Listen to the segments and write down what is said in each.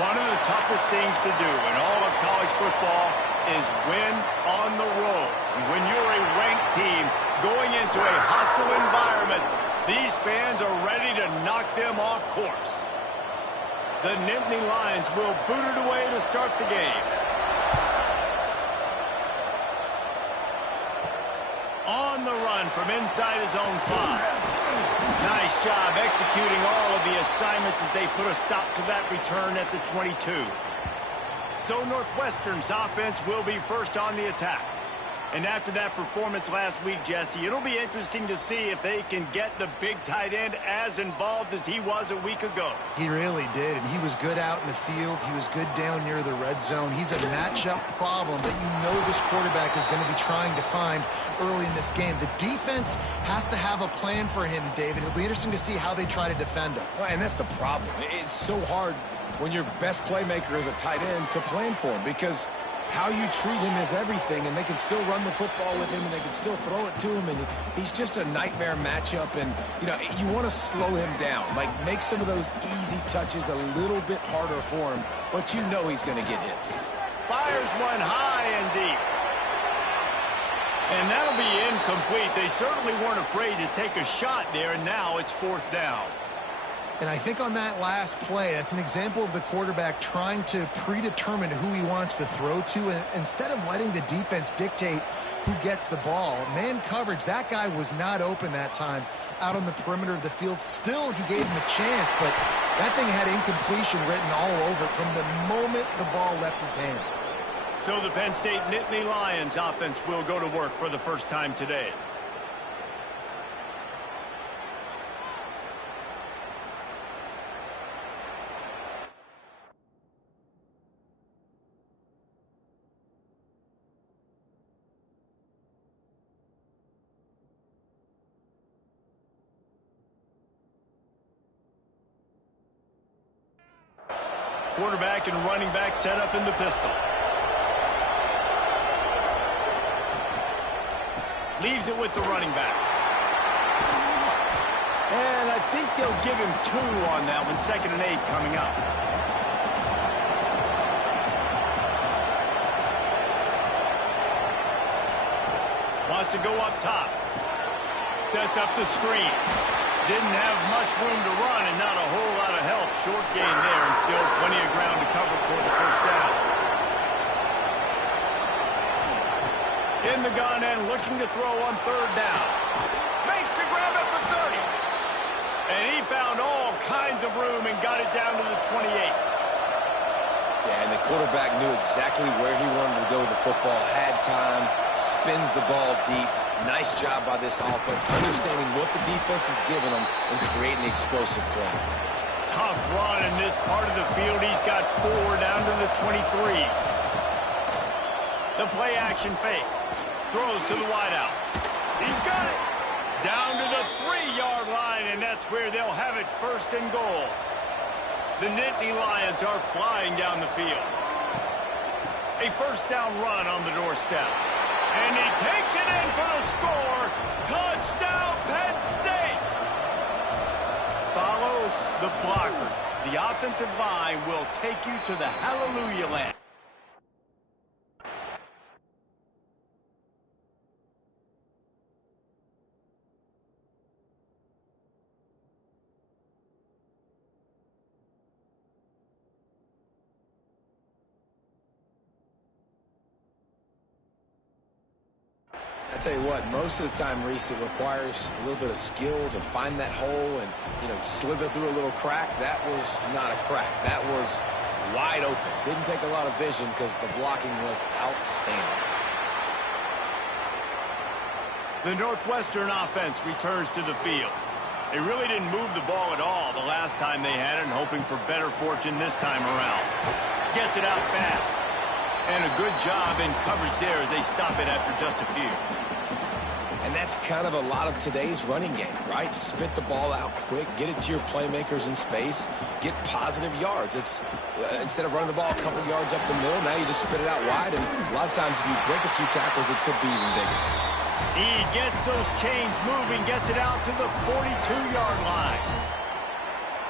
One of the toughest things to do in all of college football is win on the road. When you're a ranked team going into a hostile environment, these fans are ready to knock them off course. The Nittany Lions will boot it away to start the game. On the run from inside his own 5. Nice job executing all of the assignments as they put a stop to that return at the 22. So Northwestern's offense will be first on the attack. And after that performance last week, Jesse, it'll be interesting to see if they can get the big tight end as involved as he was a week ago. He really did, and he was good out in the field. He was good down near the red zone. He's a matchup problem that you know this quarterback is going to be trying to find early in this game. The defense has to have a plan for him, David. It'll be interesting to see how they try to defend him. Well, and that's the problem. It's so hard when your best playmaker is a tight end to plan for him, because how you treat him is everything, and they can still run the football with him, and they can still throw it to him, and he's just a nightmare matchup. And, you know, you want to slow him down, like make some of those easy touches a little bit harder for him, but you know he's going to get hits. Fires one high and deep. And that'll be incomplete. They certainly weren't afraid to take a shot there, and now it's 4th down. And I think on that last play, that's an example of the quarterback trying to predetermine who he wants to throw to, and instead of letting the defense dictate who gets the ball. Man coverage, that guy was not open that time out on the perimeter of the field. Still, he gave him a chance, but that thing had incompletion written all over it from the moment the ball left his hand. So the Penn State Nittany Lions offense will go to work for the first time today. Quarterback and running back set up in the pistol. Leaves it with the running back. And I think they'll give him 2 on that one. 2nd and 8 coming up. Wants to go up top. Sets up the screen. Didn't have much room to run and not a whole lot of help. Short gain there and still plenty of ground to cover for the first down. In the gun and looking to throw on 3rd down. Makes the grab at the 30. And he found all kinds of room and got it down to the 28. Yeah, and the quarterback knew exactly where he wanted to go with the football, had time, spins the ball deep. Nice job by this offense, understanding what the defense is giving them and creating explosive play. Tough run in this part of the field. He's got 4 down to the 23. The play action fake. Throws to the wideout. He's got it. Down to the 3-yard line, and that's where they'll have it 1st and goal. The Nittany Lions are flying down the field. A 1st down run on the doorstep. And he takes it in for the score. Touchdown, Penn State! Follow the blockers. The offensive line will take you to the hallelujah land. I tell you what, most of the time, Reese, it requires a little bit of skill to find that hole and, you know, slither through a little crack. That was not a crack. That was wide open. Didn't take a lot of vision because the blocking was outstanding. The Northwestern offense returns to the field. They really didn't move the ball at all the last time they had it, and hoping for better fortune this time around. Gets it out fast. And a good job in coverage there as they stop it after just a few. And that's kind of a lot of today's running game, right? Spit the ball out quick, get it to your playmakers in space, get positive yards. It's instead of running the ball a couple yards up the middle, now you just spit it out wide, and a lot of times if you break a few tackles, it could be even bigger. He gets those chains moving, gets it out to the 42-yard line.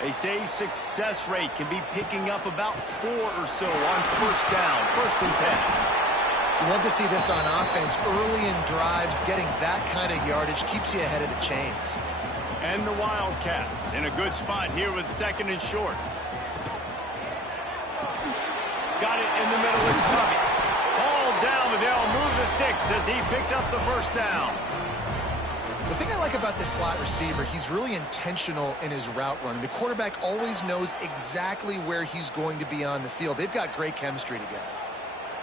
They say success rate can be picking up about 4 or so on first down, 1st and 10. You love to see this on offense. Early in drives, getting that kind of yardage keeps you ahead of the chains. And the Wildcats in a good spot here with 2nd and short. Got it in the middle. It's Covey. Ball down, but they'll move the sticks as he picks up the first down. The thing I like about this slot receiver, he's really intentional in his route running. The quarterback always knows exactly where he's going to be on the field. They've got great chemistry together.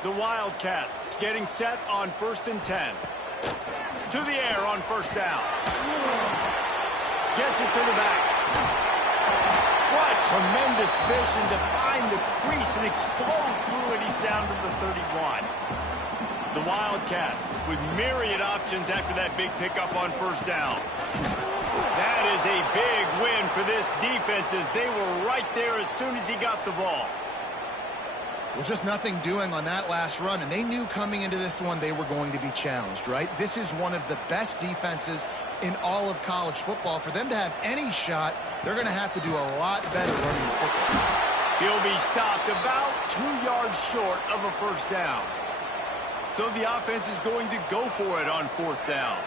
The Wildcats getting set on 1st and 10. To the air on 1st down. Gets it to the back. What tremendous vision to find the crease and explode through it. He's down to the 31. The Wildcats with myriad options after that big pickup on 1st down. That is a big win for this defense as they were right there as soon as he got the ball. Well, just nothing doing on that last run, and they knew coming into this one they were going to be challenged, right? This is one of the best defenses in all of college football. For them to have any shot, they're going to have to do a lot better running the football. He'll be stopped about 2 yards short of a 1st down. So the offense is going to go for it on 4th down.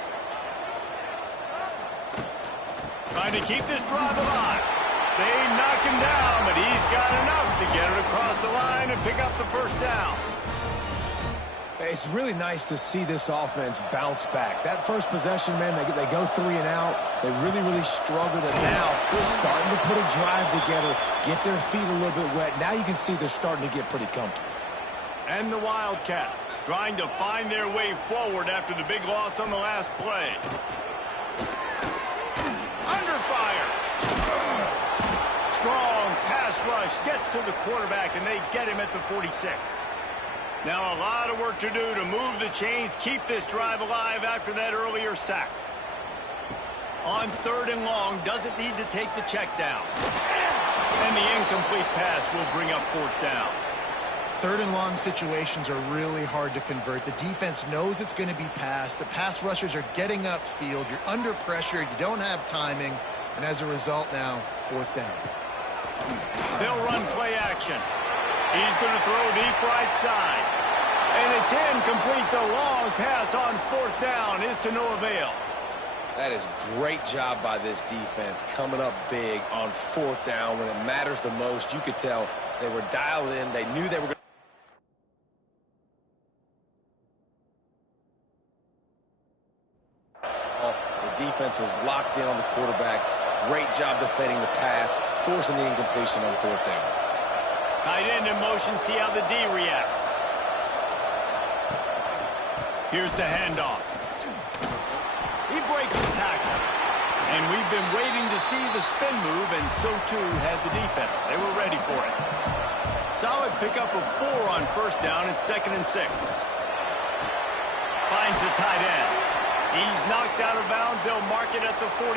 Trying to keep this drive alive. They knock him down, but he's got enough to get it across the line and pick up the 1st down. It's really nice to see this offense bounce back. That first possession, man, they go 3 and out. They really struggled, and now they're starting to put a drive together, get their feet a little bit wet. Now you can see they're starting to get pretty comfortable. And the Wildcats trying to find their way forward after the big loss on the last play. Under fire. Strong pass rush gets to the quarterback, and they get him at the 46. Now a lot of work to do to move the chains, keep this drive alive after that earlier sack. On 3rd and long, doesn't need to take the check down. And the incomplete pass will bring up 4th down. 3rd and long situations are really hard to convert. The defense knows it's going to be passed. The pass rushers are getting upfield. You're under pressure. You don't have timing. And as a result now, 4th down. They'll run play action. He's going to throw deep right side. And it's incomplete. The long pass on 4th down is to no avail. That is great job by this defense, coming up big on 4th down when it matters the most. You could tell they were dialed in. They knew they were going to. The defense was locked in on the quarterback. Great job defending the pass, forcing the incompletion on 4th down. Tight end in motion, see how the D reacts. Here's the handoff. He breaks the tackle. And we've been waiting to see the spin move, and so too had the defense. They were ready for it. Solid pickup of 4 on 1st down. It's 2nd and 6. Finds the tight end. He's knocked out of bounds. They'll mark it at the 44.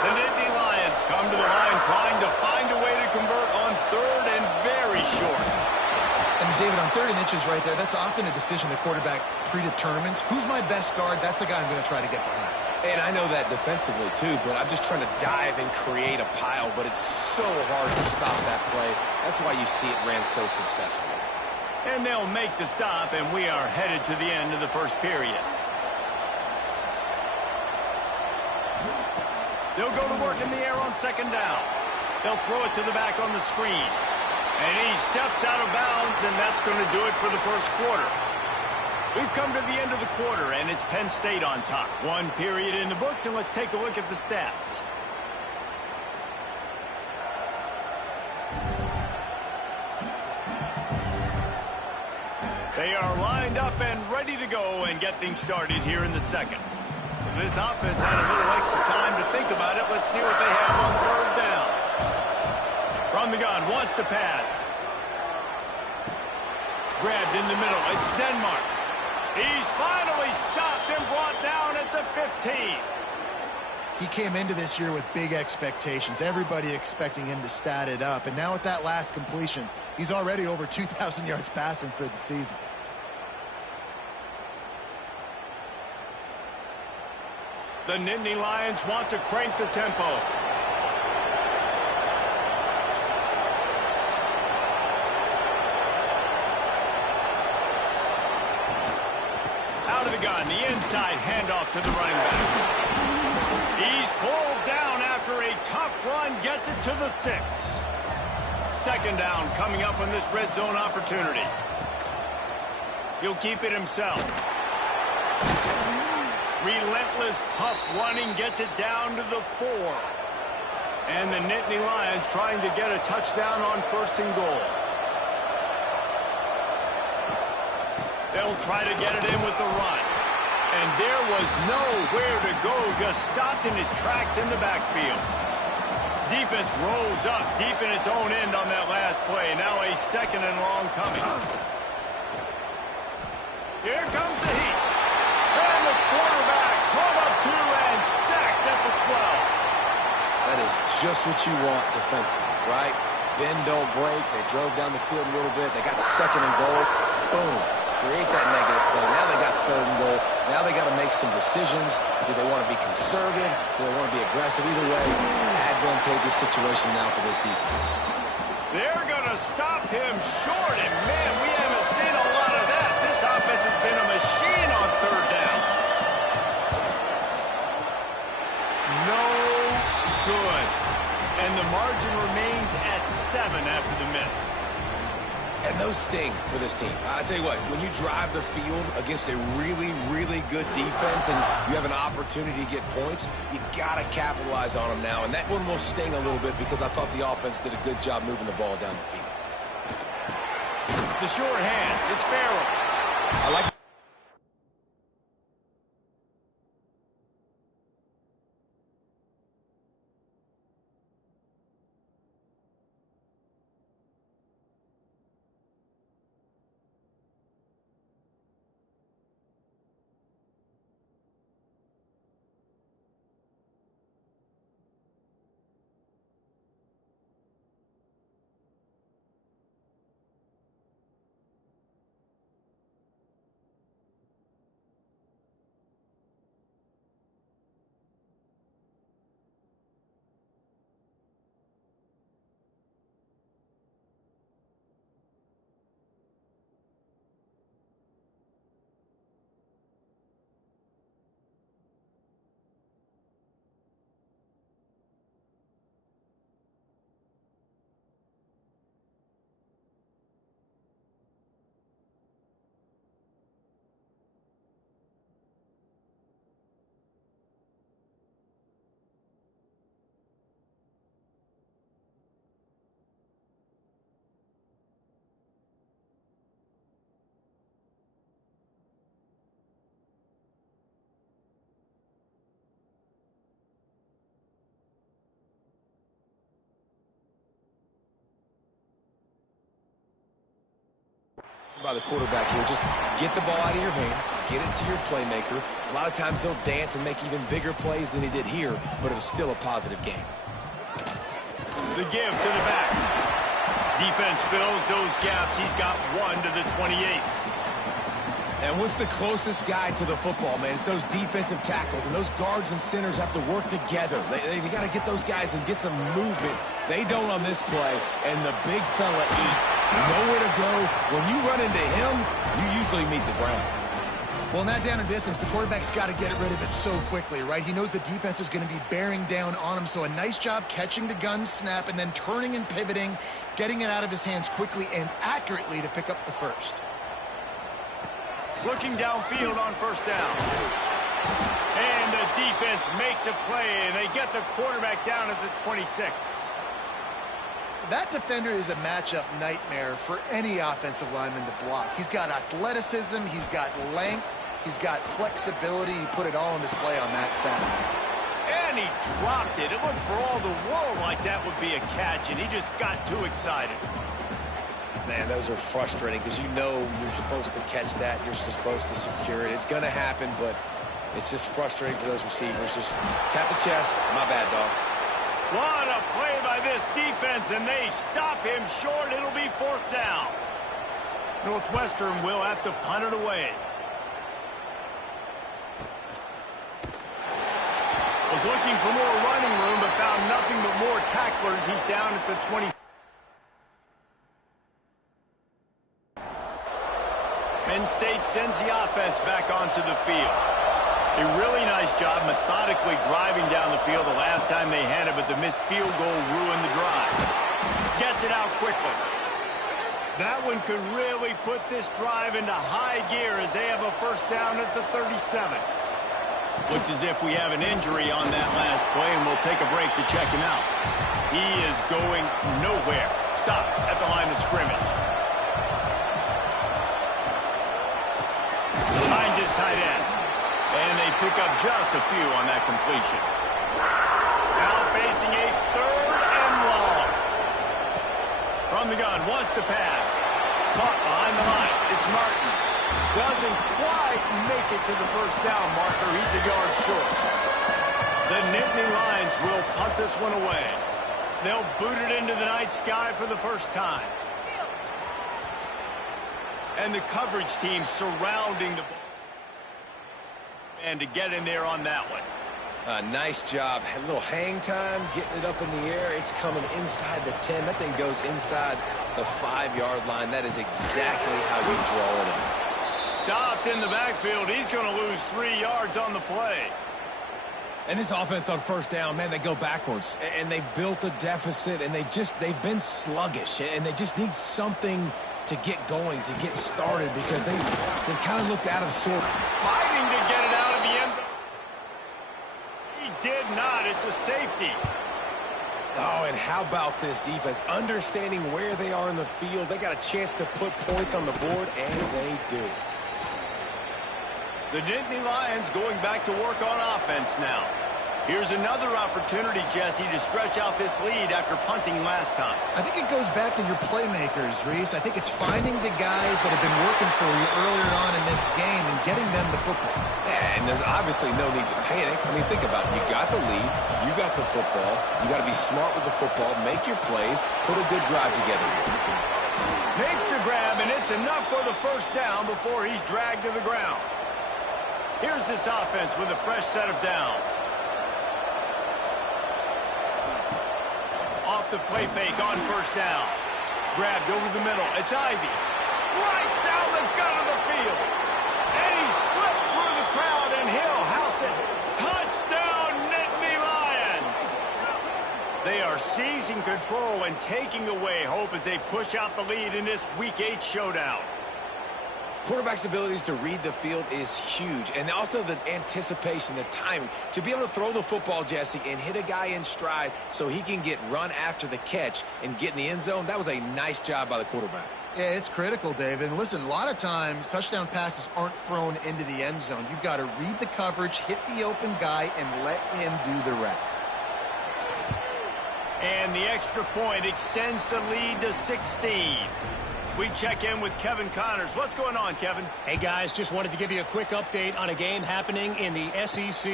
The Nittany Lions come to the line trying to find a way to convert on 3rd and very short. And David, on 3rd and inches right there, that's often a decision the quarterback predetermines. Who's my best guard? That's the guy I'm going to try to get behind. And I know that defensively too, but I'm just trying to dive and create a pile, but it's so hard to stop that play. That's why you see it ran so successfully. And they'll make the stop, and we are headed to the end of the 1st period. They'll go to work in the air on 2nd down. They'll throw it to the back on the screen. And he steps out of bounds, and that's going to do it for the 1st quarter. We've come to the end of the quarter, and it's Penn State on top. 1 period in the books, and let's take a look at the stats. They are lined up and ready to go and get things started here in the 2nd. This offense had a little extra time to think about it. Let's see what they have on 3rd down. From the gun, wants to pass. Grabbed in the middle. It's Denmark. He's finally stopped and brought down at the 15. He came into this year with big expectations. Everybody expecting him to stat it up. And now with that last completion, he's already over 2,000 yards passing for the season. The Nittany Lions want to crank the tempo. out of the gun. The inside handoff to the running back. He's pulled down after a tough run. Gets it to the 6. Second down coming up on this red zone opportunity. He'll keep it himself. Relentless, tough running gets it down to the 4. And the Nittany Lions trying to get a touchdown on 1st and goal. They'll try to get it in with the run. And there was nowhere to go, just stopped in his tracks in the backfield. Defense rolls up deep in its own end on that last play. Now a 2nd and long coming. Here comes the heat. And the quarterback pulled up 2 and sacked at the 12. That is just what you want defensively, right? Bend, don't break. They drove down the field a little bit. They got 2nd and goal. Boom. Create that negative play. Now they got 3rd and goal. Now they got to make some decisions. Do they want to be conservative? Do they want to be aggressive? Either way, an advantageous situation now for this defense. They're going to stop him short, and man, we haven't seen a lot of that. This offense has been a machine on 3rd down. No good. And the margin remains at 7 after the miss. And those sting for this team. I tell you what, when you drive the field against a really, really good defense and you have an opportunity to get points, you got to capitalize on them now. And that one will sting a little bit because I thought the offense did a good job moving the ball down the field. The short hands, it's Farrell. I like by the quarterback here. Just get the ball out of your hands, get it to your playmaker. A lot of times he'll dance and make even bigger plays than he did here, but it was still a positive game. The give to the back. Defense fills those gaps. He's got 1 to the 28. And what's the closest guy to the football, man? It's those defensive tackles, and those guards and centers have to work together. They got to get those guys and get some movement. They don't on this play, and the big fella eats. Nowhere to go. When you run into him, you usually meet the ground. Well, in that down and distance, the quarterback's got to get rid of it so quickly, right? He knows the defense is going to be bearing down on him, so a nice job catching the gun snap and then turning and pivoting, getting it out of his hands quickly and accurately to pick up the first. Looking downfield on 1st down. And the defense makes a play, and they get the quarterback down at the 26. That defender is a matchup nightmare for any offensive lineman to block. He's got athleticism, he's got length, he's got flexibility. He put it all on display on that sack. And he dropped it. It looked for all the world like that would be a catch, and he just got too excited. Man, those are frustrating because you know you're supposed to catch that. You're supposed to secure it. It's going to happen, but it's just frustrating for those receivers. Just tap the chest. My bad, dog. What a play by this defense, and they stop him short. It'll be 4th down. Northwestern will have to punt it away. Was looking for more running room, but found nothing but more tacklers. He's down at the 20. Penn State sends the offense back onto the field. A really nice job methodically driving down the field the last time they had it, but the missed field goal ruined the drive. Gets it out quickly. That one could really put this drive into high gear as they have a first down at the 37. Looks as if we have an injury on that last play, and we'll take a break to check him out. He is going nowhere. Stop at the line of scrimmage. Finds his tight end. And they pick up just a few on that completion. Now facing a third and long. From the gun, wants to pass. Caught behind the line. It's Martin. Doesn't quite make it to the first down marker. He's a yard short. The Nittany Lions will punt this one away. They'll boot it into the night sky for the first time. And the coverage team surrounding the ball. And to get in there on that one. Nice job. A little hang time, getting it up in the air. It's coming inside the 10. That thing goes inside the 5-yard line. That is exactly how you draw it up. Stopped in the backfield. He's going to lose 3 yards on the play. And this offense on first down, man, they go backwards. And they built a deficit, and they've been sluggish. And they just need something to get going, to get started, because they kind of looked out of sorts. Fighting to get it out of the end zone. He did not. It's a safety. Oh, and how about this defense? Understanding where they are in the field. They got a chance to put points on the board, and they do. The Nittany Lions going back to work on offense now. Here's another opportunity, Jesse, to stretch out this lead after punting last time. I think it goes back to your playmakers, Reese. I think it's finding the guys that have been working for you earlier on in this game and getting them the football. Yeah, and there's obviously no need to panic. I mean, think about it. You got the lead. You got the football. You got to be smart with the football. Make your plays. Put a good drive together here. Makes the grab, and it's enough for the first down before he's dragged to the ground. Here's this offense with a fresh set of downs. Off the play fake on first down. Grabbed over the middle. It's Ivy. Right down the gut of the field. And he slipped through the crowd, and he'll house it. Touchdown, Nittany Lions. They are seizing control and taking away hope as they push out the lead in this Week 8 showdown. Quarterback's abilities to read the field is huge, and also the anticipation, the timing. To be able to throw the football, Jesse, and hit a guy in stride so he can get run after the catch and get in the end zone, that was a nice job by the quarterback. Yeah, it's critical, David. And listen, a lot of times touchdown passes aren't thrown into the end zone. You've got to read the coverage, hit the open guy, and let him do the rest. And the extra point extends the lead to 16. We check in with Kevin Connors. What's going on, Kevin? Hey, guys, just wanted to give you a quick update on a game happening in the SEC.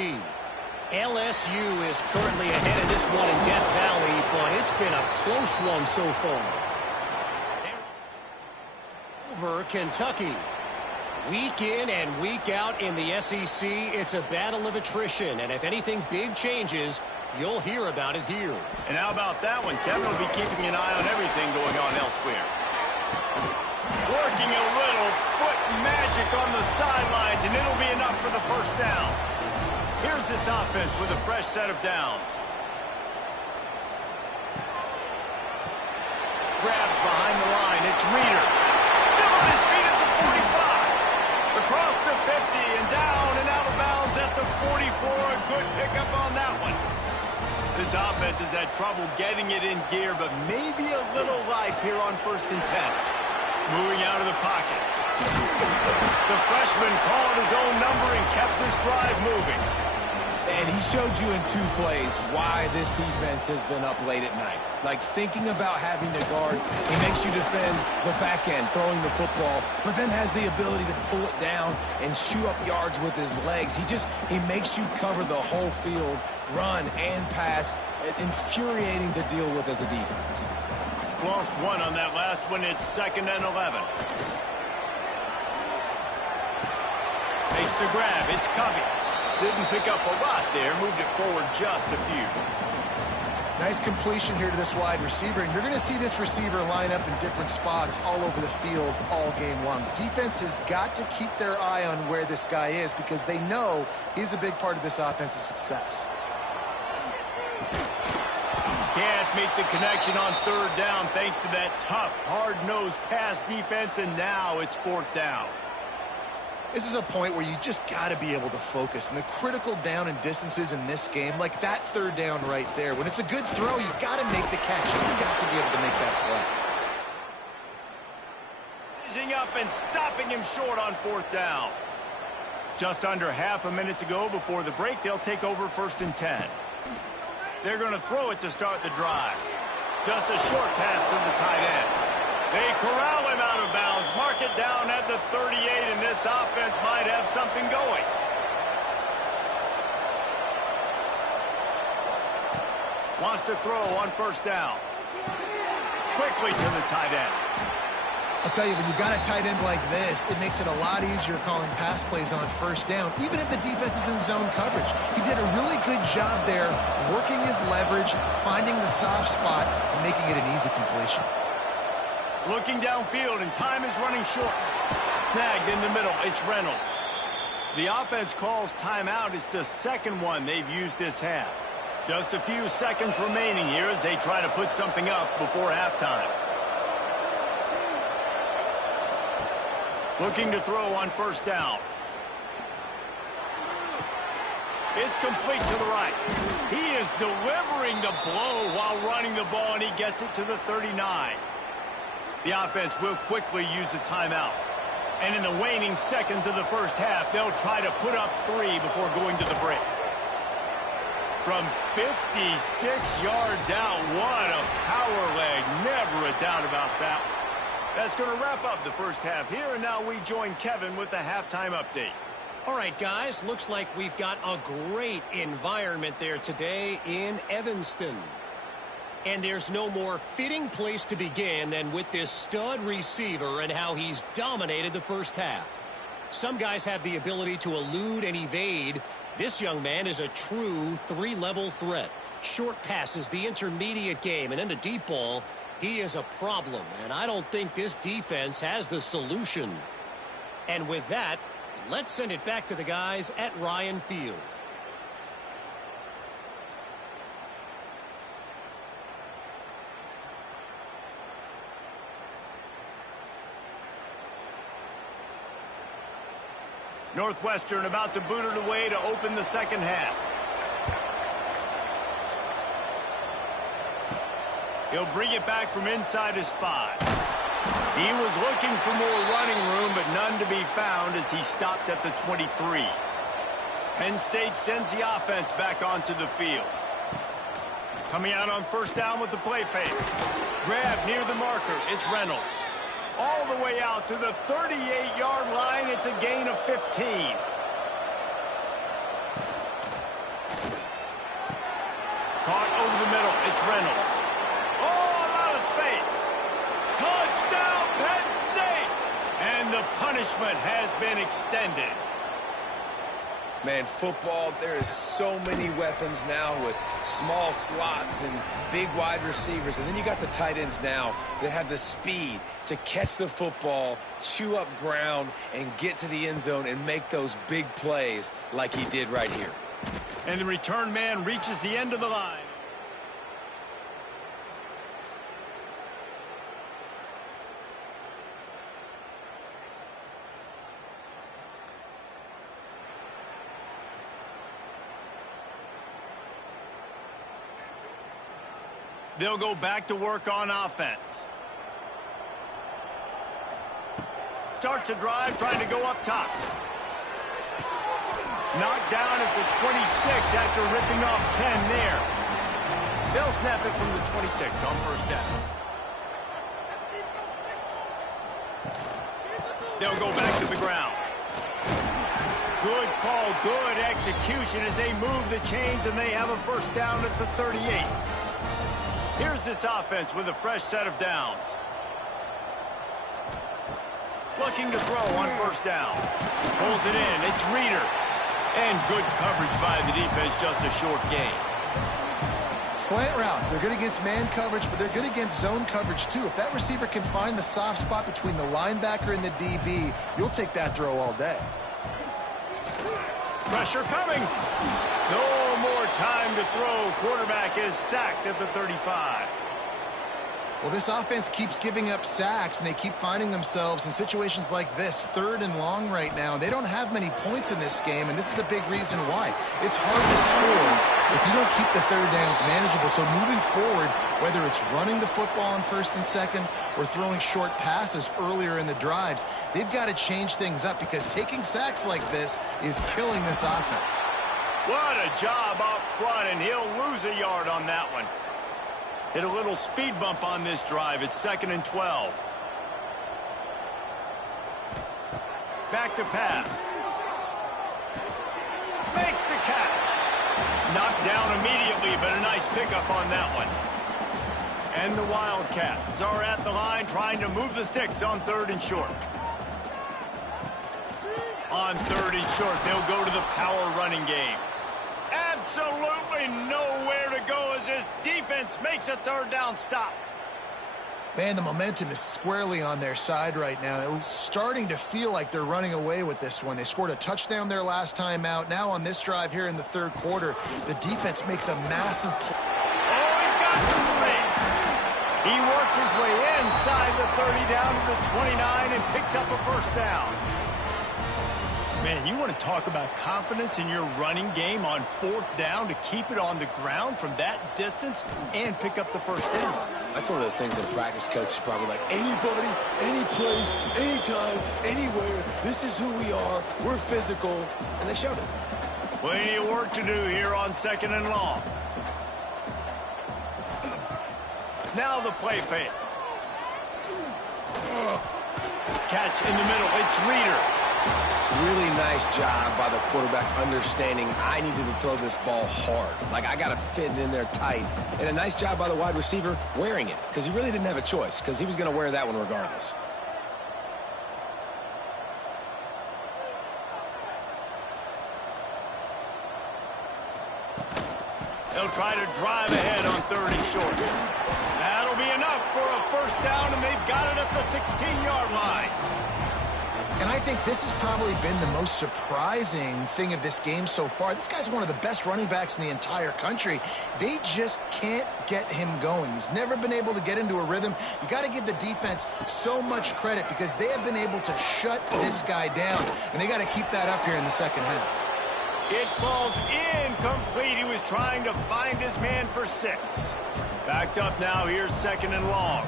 LSU is currently ahead of this one in Death Valley, but it's been a close one so far. Over Kentucky. Week in and week out in the SEC, it's a battle of attrition, and if anything big changes, you'll hear about it here. And how about that one? Kevin will be keeping an eye on everything going on elsewhere. Working a little foot magic on the sidelines, and it'll be enough for the first down. Here's this offense with a fresh set of downs. Grabbed behind the line. It's Reeder. Still on his feet at the 45. Across the 50 and down and out of bounds at the 44. A good pickup on that one. This offense has had trouble getting it in gear, but maybe a little life here on 1st and 10. Moving out of the pocket. The freshman called his own number and kept this drive moving. And he showed you in 2 plays why this defense has been up late at night. Like thinking about having to guard, he makes you defend the back end, throwing the football, but then has the ability to pull it down and chew up yards with his legs. He makes you cover the whole field, run and pass. Infuriating to deal with as a defense. Lost one on that last one. It's 2nd and 11. Makes the grab. It's Covey. Didn't pick up a lot there. Moved it forward just a few. Nice completion here to this wide receiver, and you're going to see this receiver line up in different spots all over the field all game long. Defense has got to keep their eye on where this guy is because they know he's a big part of this offense's success. Can't make the connection on third down thanks to that tough, hard-nosed pass defense, and now it's fourth down. This is a point where you just got to be able to focus. And the critical down and distances in this game, like that third down right there, when it's a good throw, you got to make the catch. You got to be able to make that play. Raising up and stopping him short on fourth down. Just under half a minute to go before the break. They'll take over 1st and 10. They're going to throw it to start the drive. Just a short pass to the tight end. They corral him out of bounds, mark it down at the 38, and this offense might have something going. Wants to throw on 1st down. Quickly to the tight end. I'll tell you, when you've got a tight end like this, it makes it a lot easier calling pass plays on 1st down, even if the defense is in zone coverage. He did a really good job there, working his leverage, finding the soft spot, and making it an easy completion. Looking downfield, and time is running short. Snagged in the middle, it's Reynolds. The offense calls timeout. It's the second one they've used this half. Just a few seconds remaining here as they try to put something up before halftime. Looking to throw on 1st down. It's complete to the right. He is delivering the blow while running the ball, and he gets it to the 39. The offense will quickly use a timeout. And in the waning seconds of the first half, they'll try to put up 3 before going to the break. From 56 yards out, what a power leg. Never a doubt about that. That's going to wrap up the first half here, and now we join Kevin with the halftime update. All right, guys, looks like we've got a great environment there today in Evanston. And there's no more fitting place to begin than with this stud receiver and how he's dominated the first half. Some guys have the ability to elude and evade. This young man is a true 3-level threat. Short passes, the intermediate game, and then the deep ball. He is a problem, and I don't think this defense has the solution. And with that, let's send it back to the guys at Ryan Field. Northwestern about to boot it away to open the second half. He'll bring it back from inside his 5. He was looking for more running room, but none to be found as he stopped at the 23. Penn State sends the offense back onto the field. Coming out on 1st down with the play fake. Grab near the marker. It's Reynolds. All the way out to the 38-yard line. It's a gain of 15. Caught over the middle. It's Reynolds. Oh, a lot of space. Touchdown, Penn State! And the punishment has been extended. Man, football, there is so many weapons now with small slots and big wide receivers. And then you got the tight ends now that have the speed to catch the football, chew up ground, and get to the end zone and make those big plays like he did right here. And the return man reaches the end of the line. They'll go back to work on offense. Starts a drive trying to go up top. Knocked down at the 26 after ripping off 10 there. They'll snap it from the 26 on 1st down. They'll go back to the ground. Good call, good execution as they move the chains, and they have a 1st down at the 38. Here's this offense with a fresh set of downs. Looking to throw on 1st down. Pulls it in. It's Reeder. And good coverage by the defense, just a short gain. Slant routes, they're good against man coverage, but they're good against zone coverage too. If that receiver can find the soft spot between the linebacker and the DB, you'll take that throw all day. Pressure coming. No more time to throw. Quarterback is sacked at the 35. Well, this offense keeps giving up sacks, and they keep finding themselves in situations like this, 3rd and long right now. They don't have many points in this game, and this is a big reason why. It's hard to score if you don't keep the 3rd downs manageable. So moving forward, whether it's running the football on 1st and 2nd or throwing short passes earlier in the drives, they've got to change things up because taking sacks like this is killing this offense. What a job up front, and he'll lose a yard on that one. Hit a little speed bump on this drive. It's 2nd and 12. Back to pass. Makes the catch. Knocked down immediately, but a nice pickup on that one. And the Wildcats are at the line trying to move the sticks on 3rd and short. On 3rd and short, they'll go to the power running game. Absolutely nowhere to go as this defense makes a 3rd down stop. Man, the momentum is squarely on their side right now. It's starting to feel like they're running away with this one. They scored a touchdown their last time out. Now on this drive here in the 3rd quarter, the defense makes a massive play. Oh, he's got some space. He works his way inside the 30 down to the 29 and picks up a 1st down. Man, you want to talk about confidence in your running game on 4th down to keep it on the ground from that distance and pick up the 1st down. That's one of those things that a practice coach is probably like, anybody, any place, anytime, anywhere, this is who we are, we're physical, and they showed it. Plenty of work to do here on 2nd and long. Now the play fake. Catch in the middle, it's Reader. Really nice job by the quarterback understanding I needed to throw this ball hard. Like, I got to fit it in there tight. And a nice job by the wide receiver wearing it, because he really didn't have a choice, because he was going to wear that one regardless. They'll try to drive ahead on 3rd and short. That'll be enough for a 1st down, and they've got it at the 16-yard line. And I think this has probably been the most surprising thing of this game so far. This guy's one of the best running backs in the entire country. They just can't get him going. He's never been able to get into a rhythm. You got to give the defense so much credit because they have been able to shut this guy down, and they got to keep that up here in the 2nd half. It falls incomplete. He was trying to find his man for 6. Backed up now. Here's 2nd and long.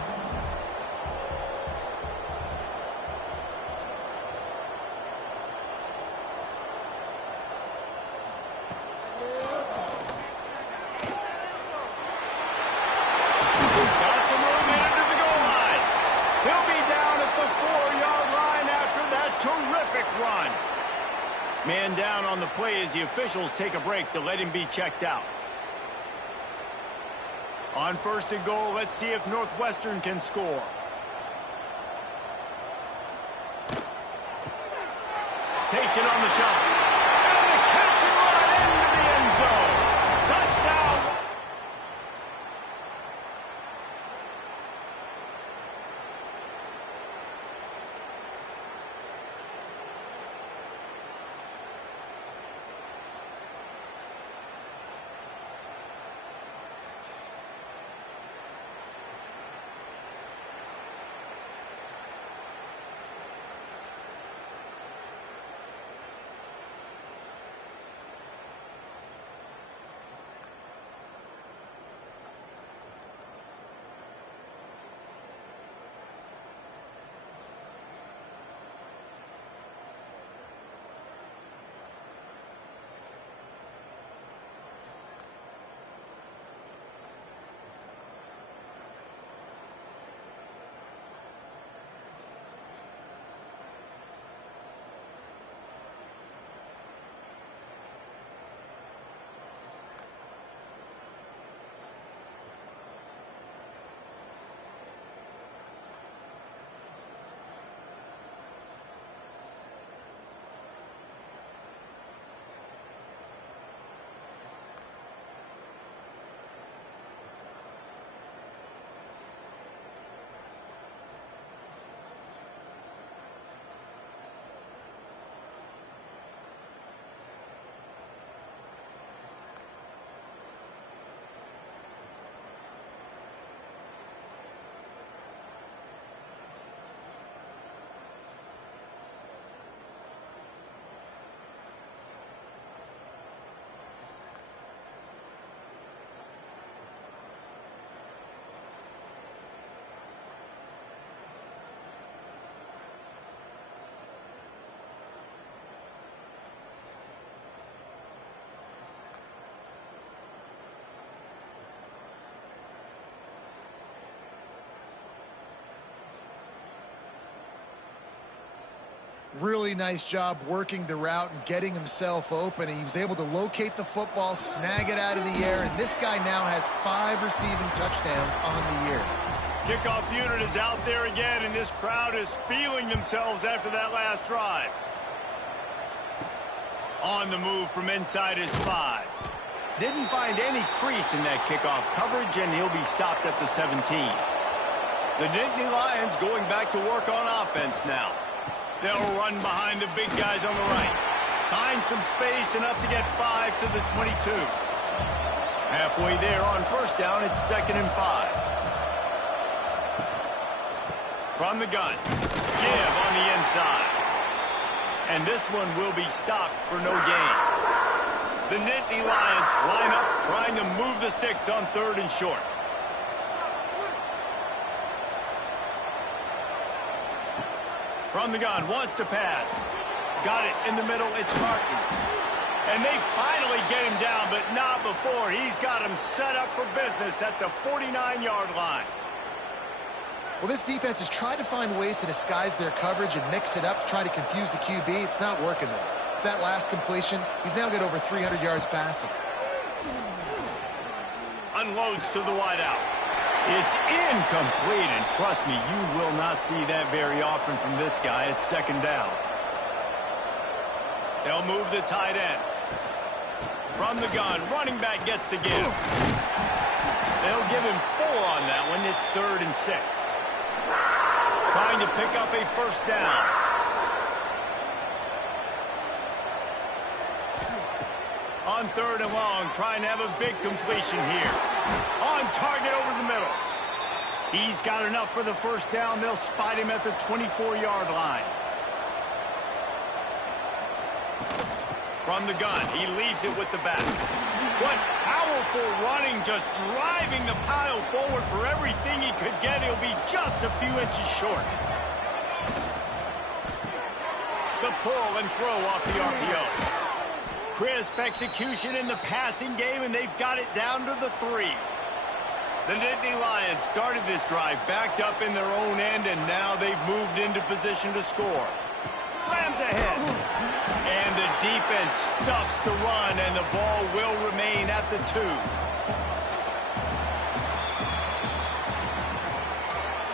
Got some room into the goal line. He'll be down at the 4-yard line after that terrific run. Man down on the play as the officials take a break to let him be checked out. On 1st and goal, let's see if Northwestern can score. Takes it on the shot. And the catch and run into the end zone. Touchdown. Really nice job working the route and getting himself open. He was able to locate the football, snag it out of the air, and this guy now has 5 receiving touchdowns on the year. Kickoff unit is out there again, and this crowd is feeling themselves after that last drive. On the move from inside his 5. Didn't find any crease in that kickoff coverage, and he'll be stopped at the 17. The Nittany Lions going back to work on offense now. They'll run behind the big guys on the right. Find some space, enough to get 5 to the 22. Halfway there on first down, it's 2nd and 5. From the gun, give on the inside. And this one will be stopped for no gain. The Nittany Lions line up, trying to move the sticks on 3rd and short. From the gun, wants to pass. Got it in the middle, it's Martin. And they finally get him down, but not before. He's got him set up for business at the 49-yard line. Well, this defense has tried to find ways to disguise their coverage and mix it up to try to confuse the QB. It's not working, though. With that last completion, he's now got over 300 yards passing. Unloads to the wideout. It's incomplete, and trust me, you will not see that very often from this guy. It's 2nd down. They'll move the tight end. From the gun, running back gets to give. They'll give him 4 on that one. It's 3rd and 6. Trying to pick up a first down. On 3rd and long, trying to have a big completion here. On target over the middle. He's got enough for the first down. They'll spot him at the 24-yard line. From the gun, he leaves it with the back. What powerful running, just driving the pile forward for everything he could get. He'll be just a few inches short. The pull and throw off the RPO. Crisp execution in the passing game, and they've got it down to the 3. The Nittany Lions started this drive backed up in their own end, and now they've moved into position to score. Slams ahead. And the defense stuffs the run, and the ball will remain at the 2.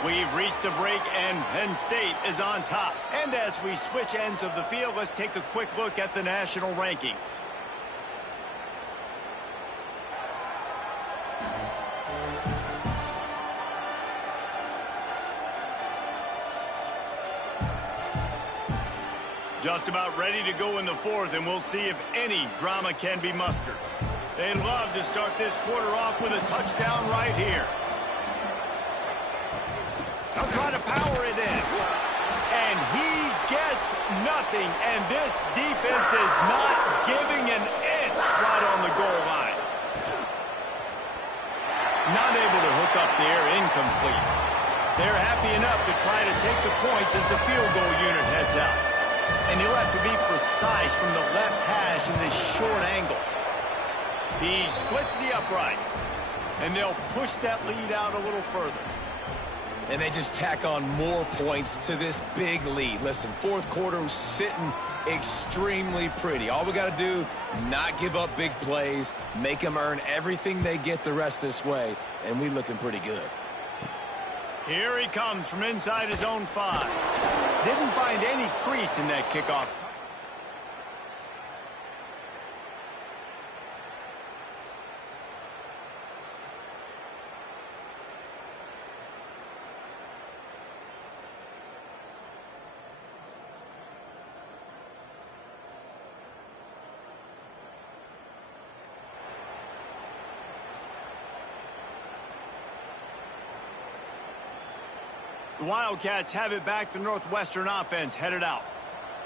We've reached a break, and Penn State is on top. And as we switch ends of the field, let's take a quick look at the national rankings. Just about ready to go in the 4th, and we'll see if any drama can be mustered. They'd love to start this quarter off with a touchdown right here. They'll try to power it in. And he gets nothing, and this defense is not giving an inch right on the goal line. Not able to hook up there, incomplete. They're happy enough to try to take the points as the field goal unit heads out. And he'll have to be precise from the left hash in this short angle. He splits the uprights, and they'll push that lead out a little further. And they just tack on more points to this big lead. Listen, 4th quarter was sitting extremely pretty. All we got to do, not give up big plays, make them earn everything they get the rest this way, and we looking pretty good. Here he comes from inside his own 5. Didn't find any crease in that kickoff. The Wildcats have it back. The Northwestern offense headed out.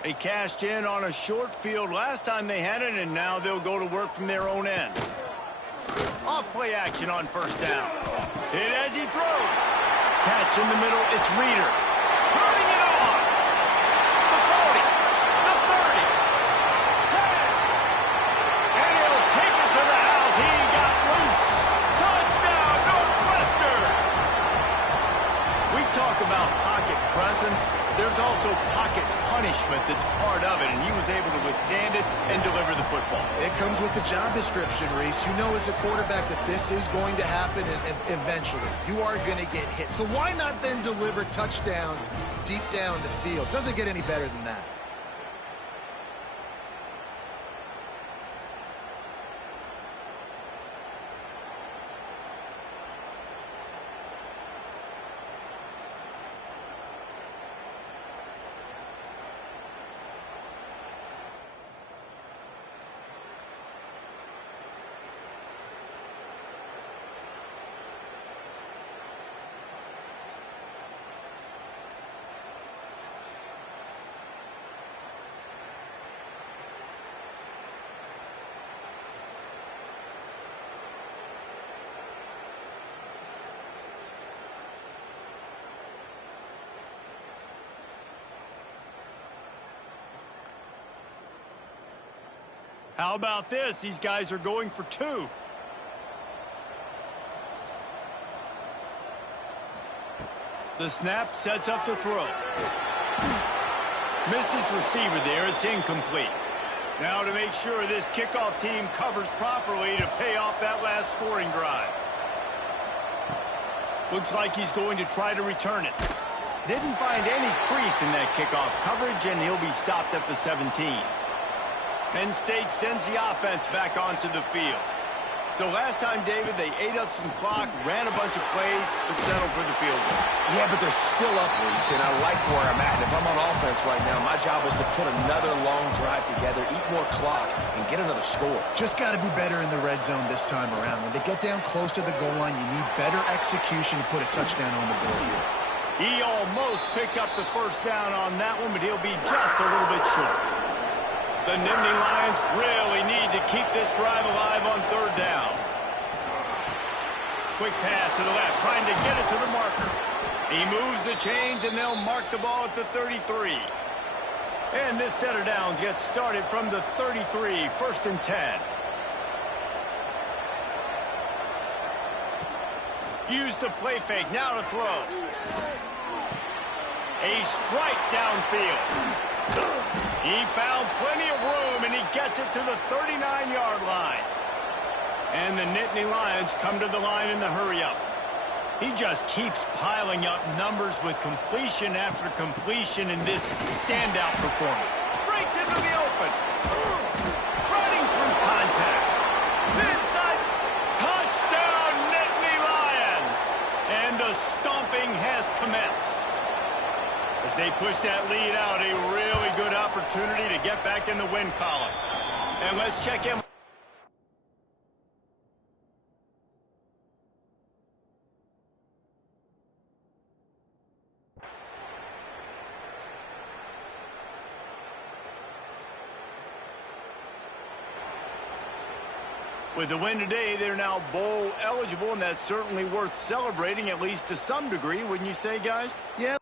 They cashed in on a short field last time they had it, and now they'll go to work from their own end. Off play action on first down. Hit as he throws. Catch in the middle, it's Reeder. Turning it on. The 40, the 30, 10. And he'll take it to the house. He got loose. Touchdown, Northwestern. We talk about pocket presence. There's also pocket punishment that's part of it, and he was able to withstand it and deliver the football. It comes with the job description, Reese. You know as a quarterback that this is going to happen and eventually. You are going to get hit. So why not then deliver touchdowns deep down the field? Doesn't get any better than that. How about this? These guys are going for two. The snap sets up the throw. Missed his receiver there. It's incomplete. Now to make sure this kickoff team covers properly to pay off that last scoring drive. Looks like he's going to try to return it. Didn't find any crease in that kickoff coverage, and he'll be stopped at the 17. Penn State sends the offense back onto the field. So last time, David, they ate up some clock, ran a bunch of plays, but settled for the field goal. Yeah, but they're still up, Reese, and I like where I'm at. And if I'm on offense right now, my job is to put another long drive together, eat more clock, and get another score. Just got to be better in the red zone this time around. When they get down close to the goal line, you need better execution to put a touchdown on the board here. He almost picked up the first down on that one, but he'll be just a little bit short. The Nittany Lions really need to keep this drive alive on third down. Quick pass to the left, trying to get it to the marker. He moves the chains, and they'll mark the ball at the 33. And this set of downs gets started from the 33, 1st and 10. Use the play fake, now to throw. A strike downfield. He found plenty of room, and he gets it to the 39-yard line. And the Nittany Lions come to the line in the hurry-up. He just keeps piling up numbers with completion after completion in this standout performance. Breaks into the open. Running through contact. Inside. Touchdown, Nittany Lions. And the stomping has commenced. As they push that lead out, a really good opportunity to get back in the win column. And let's check in. With the win today, they're now bowl eligible, and that's certainly worth celebrating, at least to some degree, wouldn't you say, guys? Yeah.